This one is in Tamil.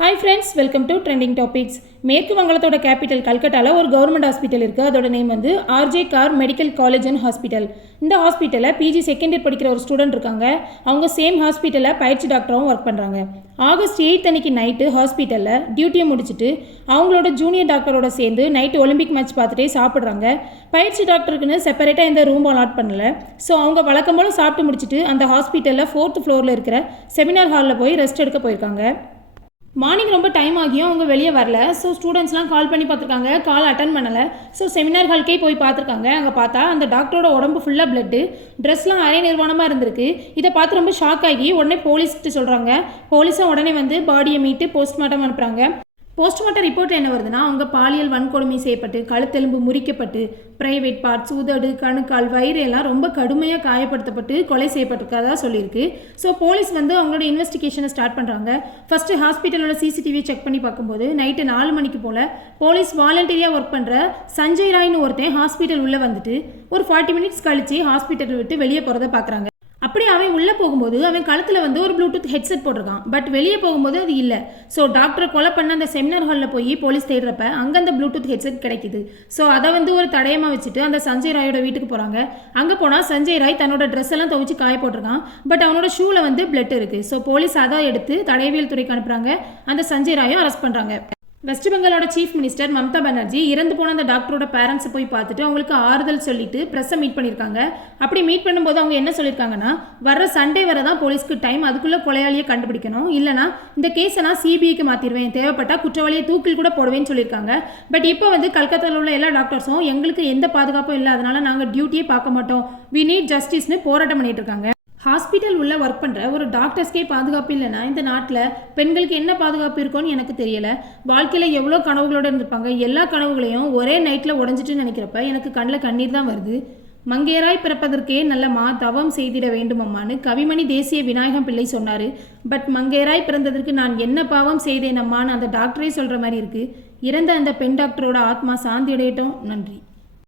Hi friends welcome to trending topics மேற்கு வங்காளத்தோட கேபிட்டல் கல்கட்டாவில் ஒரு கவர்மெண்ட் ஹாஸ்பிட்டல் இருக்குது அதோட நேம் வந்து RG Kar medical college and hospital இந்த ஹாஸ்பிட்டலில் பிஜி செகண்ட் இயர் படிக்கிற ஒரு ஸ்டூடெண்ட் இருக்காங்க. அவங்க சேம் ஹாஸ்பிட்டலில் பயிற்சி டாக்டராகவும் ஒர்க் பண்ணுறாங்க ஆகஸ்ட் எயித் அன்னைக்கு நைட்டு ஹாஸ்பிட்டலில் டியூட்டியை முடிச்சுட்டு அவங்களோட ஜூனியர் டாக்டரோட சேர்ந்து நைட்டு ஒலிம்பிக் மேட்ச் பார்த்துட்டே சாப்பிட்றாங்க. பயிற்சி டாக்டருக்குன்னு செப்பரேட்டாக இந்த ரூம் அலாட் பண்ணல. ஸோ அவங்க வழக்கம் போல் சாப்பிட்டு முடிச்சுட்டு அந்த ஹாஸ்பிட்டலில் ஃபோர்த் ஃப்ளோரில் இருக்கிற செமினார் ஹாலில் போய் ரெஸ்ட் எடுக்க போயிருக்காங்க. மார்னிங் ரொம்ப டைம் ஆகியும் அவங்க வெளியே வரல. ஸோ ஸ்டூடெண்ட்ஸ்லாம் கால் பண்ணி பார்த்துருக்காங்க. கால் அட்டன் பண்ணலை. ஸோ செமினார் ஹால்க்கே போய் பார்த்துருக்காங்க. அங்கே பார்த்தா அந்த டாக்டரோட உடம்பு ஃபுல்லாக பிளட்டு ட்ரெஸ்லாம் அரை நிர்வாணமாக இருந்திருக்கு. இதை பார்த்து ரொம்ப ஷாக் ஆகி உடனே போலீஸ்கிட்ட சொல்கிறாங்க போலீஸும் உடனே வந்து பாடியை மீட்டு போஸ்ட்மார்ட்டம் அனுப்புகிறாங்க போஸ்ட்மார்ட்டம் ரிப்போர்ட் என்ன வருதுன்னா அவங்க பாலியல் வன்கொடுமை செய்யப்பட்டு கழுத்தெலும்பு முறிக்கப்பட்டு பிரைவேட் பார்ட்ஸ் உதடு கணுக்கால் வயிறு எல்லாம் ரொம்ப கடுமையாக காயப்படுத்தப்பட்டு கொலை செய்யப்பட்டிருக்கதா சொல்லியிருக்கு. ஸோ போலீஸ் வந்து அவங்களோட இன்வெஸ்டிகேஷனை ஸ்டார்ட் பண்ணுறாங்க ஃபஸ்ட்டு ஹாஸ்பிட்டலோட சிசிடிவி செக் பண்ணி பார்க்கும்போது நைட்டு நாலு மணிக்கு போல் போலீஸ் வாலண்டியரியாக ஒர்க் பண்ணுற சஞ்சய் ராய்னு ஒருத்தன் ஹாஸ்பிட்டல் உள்ளே வந்துட்டு ஒரு ஃபார்ட்டி மினிட்ஸ் கழித்து ஹாஸ்பிட்டல் விட்டு வெளியே போகிறத பார்க்குறாங்க. அப்படி அவன் உள்ளே போகும்போது அவன் கழுத்தில் வந்து ஒரு ப்ளூடூத் ஹெட்செட் போட்டிருக்கான். பட் வெளியே போகும்போது அது இல்லை. ஸோ டாக்டரை கொலை பண்ண அந்த செமினார் ஹாலில் போய் போலீஸ் தேடுறப்ப அங்கே அந்த ப்ளூடூத் ஹெட்செட் கிடைக்குது. ஸோ அதை வந்து ஒரு தடயமாக வச்சுட்டு அந்த சஞ்சய் ராயோட வீட்டுக்கு போகிறாங்க அங்கே போனால் சஞ்சய் ராய் தன்னோட ட்ரெஸ் எல்லாம் துவச்சி காய போட்டிருக்கான். பட் அவனோட ஷூவில் வந்து பிளட் இருக்குது ஸோ போலீஸ் அதை எடுத்து தடயவியல் துறைக்கு அனுப்புகிறாங்க அந்த சஞ்சய் ராயும் அரெஸ்ட் பண்ணுறாங்க வெஸ்ட் பெங்காலோட சீஃப் மினிஸ்டர் மம்தா பானர்ஜி இறந்து போன அந்த டாக்டரோட பேரண்ட்ஸை போய் பார்த்துட்டு அவங்களுக்கு ஆறுதல் சொல்லிட்டு ப்ரெஸ்ஸை மீட் பண்ணியிருக்காங்க அப்படி மீட் பண்ணும்போது அவங்க என்ன சொல்லியிருக்காங்கன்னா வர்ற சண்டே வர தான் போலீஸ்க்கு டைம் அதுக்குள்ளே கொலையாளியை கண்டுபிடிக்கணும். இல்லைனா இந்த கேஸை நான் சிபிஐக்கு மாற்றிடுவேன் தேவைப்பட்டால் குற்றவாளியை தூக்கில் கூட போடுவேன்னு சொல்லியிருக்காங்க பட் இப்போ வந்து கல்கத்தாவில் உள்ள எல்லா டாக்டர்ஸும் எங்களுக்கு எந்த பாதுகாப்பும் இல்லாதனால நாங்கள் டியூட்டியே பார்க்க மாட்டோம். வி நீட் ஜஸ்டிஸ்னு போராட்டம் பண்ணிட்டு இருக்காங்க. ஹாஸ்பிட்டல் உள்ள ஒர்க் பண்ணுற ஒரு டாக்டர்ஸ்க்கே பாதுகாப்பு இல்லைன்னா இந்த நாட்டில் பெண்களுக்கு என்ன பாதுகாப்பு இருக்கும்னு எனக்கு தெரியலை. வாழ்க்கையில் எவ்வளோ கனவுகளோடு இருந்திருப்பாங்க. எல்லா கனவுகளையும் ஒரே நைட்டில் உடஞ்சிட்டுன்னு நினைக்கிறப்ப எனக்கு கண்ணில் கண்ணீர் தான் வருது. மங்கையராய் பிறப்பதற்கே நல்ல மா தவம் செய்திட வேண்டுமம்மான்னு கவிமணி தேசிய விநாயகம் பிள்ளை சொன்னார். பட் மங்கையராய் பிறந்ததற்கு நான் என்ன பாவம் செய்தேன் அம்மான்னு அந்த டாக்டரே சொல்கிற மாதிரி இருக்குது இறந்த அந்த பெண் டாக்டரோட ஆத்மா சாந்தி அடையட்டும் நன்றி.